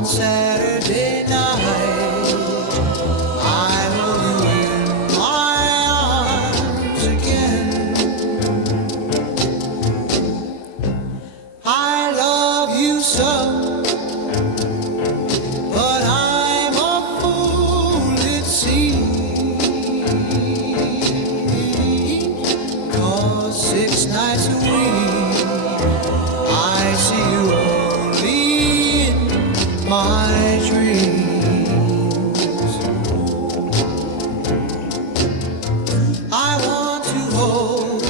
on Saturday night, I hold you in my arms again. I love you so, but I'm a fool, it seems, 'cause 6 nights a week I see you only in my dreams. I want to hold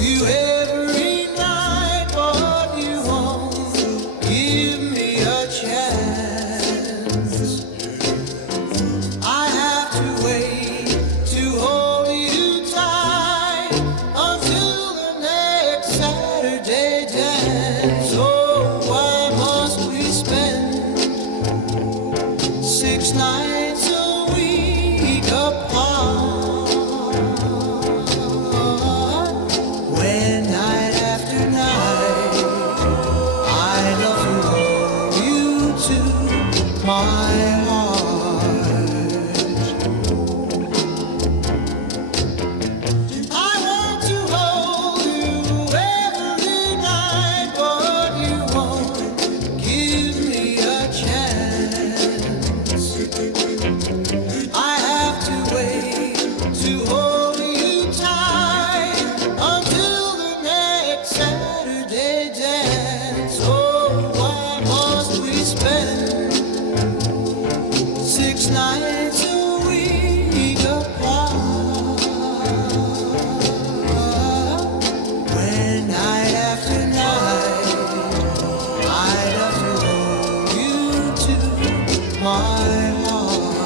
you every night, but you won't give me a chance. I have to wait to hold you tight until the next Saturday dance. Oh, why must we spend 6 nights a week apart, when night after night I love to hold you to my heart. I want to hold you every night, but you won't give me a chance. I have to wait to hold you tight until the next Saturday dance. Oh, why must we spend 6 nights a week apart, when night after night I love to hold you to my heart.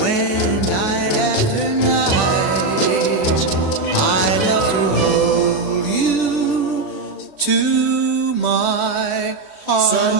When night after night I love to hold you to my heart.